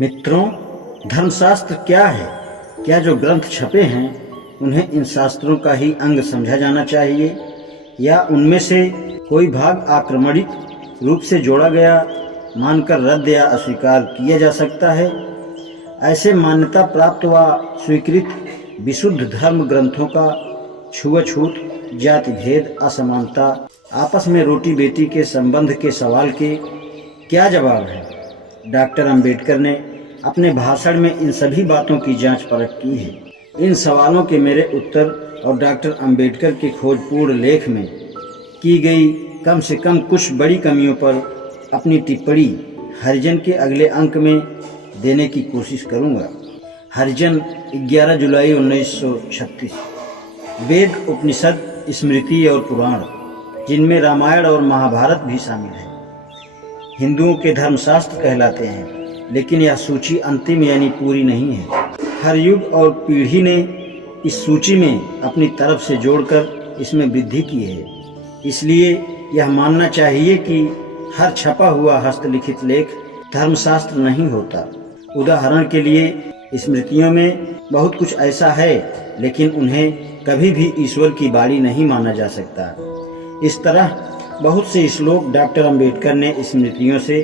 मित्रों, धर्मशास्त्र क्या है? क्या जो ग्रंथ छपे हैं उन्हें इन शास्त्रों का ही अंग समझा जाना चाहिए, या उनमें से कोई भाग आक्रमणिक रूप से जोड़ा गया मानकर रद्द या अस्वीकार किया जा सकता है? ऐसे मान्यता प्राप्त व स्वीकृत विशुद्ध धर्म ग्रंथों का छुआछूत, जाति भेद, असमानता, आपस में रोटी बेटी के संबंध के सवाल के क्या जवाब है? डॉक्टर अंबेडकर ने अपने भाषण में इन सभी बातों की जांच परख की है। इन सवालों के मेरे उत्तर और डॉक्टर अंबेडकर के खोजपूर्ण लेख में की गई कम से कम कुछ बड़ी कमियों पर अपनी टिप्पणी हरिजन के अगले अंक में देने की कोशिश करूंगा। हरिजन 11 जुलाई 1936। वेद, उपनिषद, स्मृति और पुराण, जिनमें रामायण और महाभारत भी शामिल है, हिंदुओं के धर्मशास्त्र कहलाते हैं, लेकिन यह सूची अंतिम यानी पूरी नहीं है। हर युग और पीढ़ी ने इस सूची में अपनी तरफ से जोड़कर इसमें वृद्धि की है। इसलिए यह मानना चाहिए कि हर छपा हुआ हस्तलिखित लेख धर्मशास्त्र नहीं होता। उदाहरण के लिए स्मृतियों में बहुत कुछ ऐसा है, लेकिन उन्हें कभी भी ईश्वर की वाणी नहीं माना जा सकता। इस तरह बहुत से श्लोक डॉक्टर अंबेडकर ने स्मृतियों से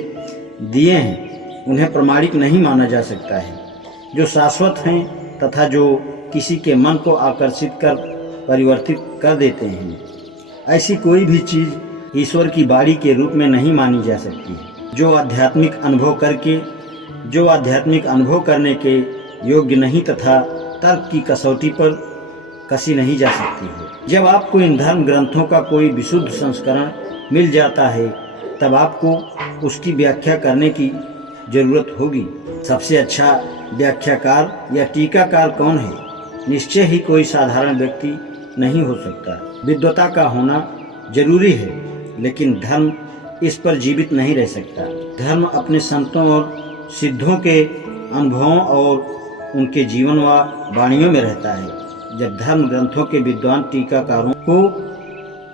दिए हैं, उन्हें प्रमाणिक नहीं माना जा सकता है, जो शाश्वत हैं तथा जो किसी के मन को आकर्षित कर परिवर्तित कर देते हैं। ऐसी कोई भी चीज़ ईश्वर की वाणी के रूप में नहीं मानी जा सकती, जो आध्यात्मिक अनुभव करने के योग्य नहीं तथा तर्क की कसौटी पर कसी नहीं जा सकती है। जब आपको इन धर्म ग्रंथों का कोई विशुद्ध संस्करण मिल जाता है, तब आपको उसकी व्याख्या करने की जरूरत होगी। सबसे अच्छा व्याख्याकार या टीकाकार कौन है? निश्चय ही कोई साधारण व्यक्ति नहीं हो सकता। विद्वता का होना जरूरी है, लेकिन धर्म इस पर जीवित नहीं रह सकता। धर्म अपने संतों और सिद्धों के अनुभवों और उनके जीवन व वाणियों में रहता है। जब धर्म ग्रंथों के विद्वान टीकाकारों को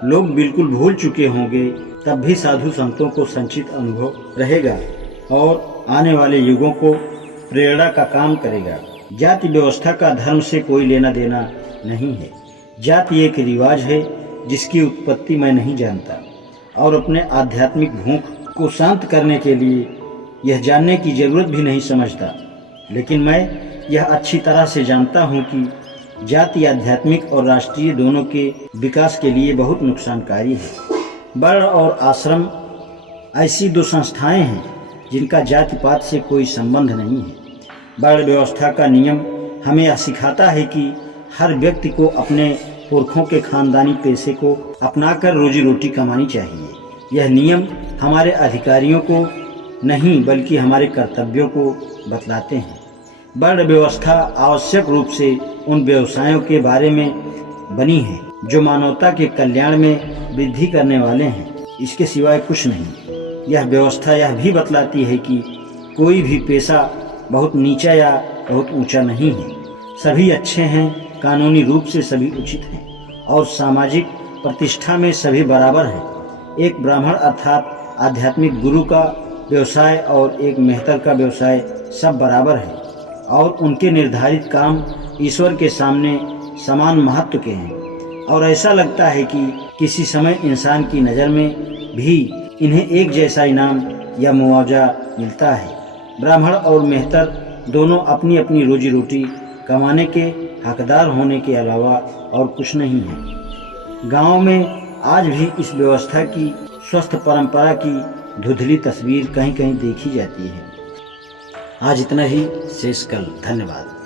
लोग बिल्कुल भूल चुके होंगे, तब भी साधु संतों को संचित अनुभव रहेगा और आने वाले युगों को प्रेरणा का काम करेगा। जाति व्यवस्था का धर्म से कोई लेना देना नहीं है। जाति एक रिवाज है जिसकी उत्पत्ति मैं नहीं जानता, और अपने आध्यात्मिक भूख को शांत करने के लिए यह जानने की जरूरत भी नहीं समझता। लेकिन मैं यह अच्छी तरह से जानता हूँ कि जाति आध्यात्मिक और राष्ट्रीय दोनों के विकास के लिए बहुत नुकसानकारी है। वर्ण और आश्रम ऐसी दो संस्थाएं हैं जिनका जातिपात से कोई संबंध नहीं है। वर्ण व्यवस्था का नियम हमें यह सिखाता है कि हर व्यक्ति को अपने पुरखों के खानदानी पेशे को अपनाकर रोजी रोटी कमानी चाहिए। यह नियम हमारे अधिकारियों को नहीं बल्कि हमारे कर्तव्यों को बतलाते हैं। वर्ण व्यवस्था आवश्यक रूप से उन व्यवसायों के बारे में बनी है जो मानवता के कल्याण में वृद्धि करने वाले हैं, इसके सिवाय कुछ नहीं। यह व्यवस्था यह भी बतलाती है कि कोई भी पेशा बहुत नीचा या बहुत ऊंचा नहीं है। सभी अच्छे हैं, कानूनी रूप से सभी उचित हैं और सामाजिक प्रतिष्ठा में सभी बराबर हैं। एक ब्राह्मण अर्थात आध्यात्मिक गुरु का व्यवसाय और एक मेहतर का व्यवसाय सब बराबर है और उनके निर्धारित काम ईश्वर के सामने समान महत्व के हैं। और ऐसा लगता है कि किसी समय इंसान की नज़र में भी इन्हें एक जैसा इनाम या मुआवजा मिलता है। ब्राह्मण और मेहतर दोनों अपनी अपनी रोजी रोटी कमाने के हकदार होने के अलावा और कुछ नहीं है। गाँव में आज भी इस व्यवस्था की स्वस्थ परंपरा की धुंधली तस्वीर कहीं कहीं देखी जाती है। आज इतना ही, शेष कल। धन्यवाद।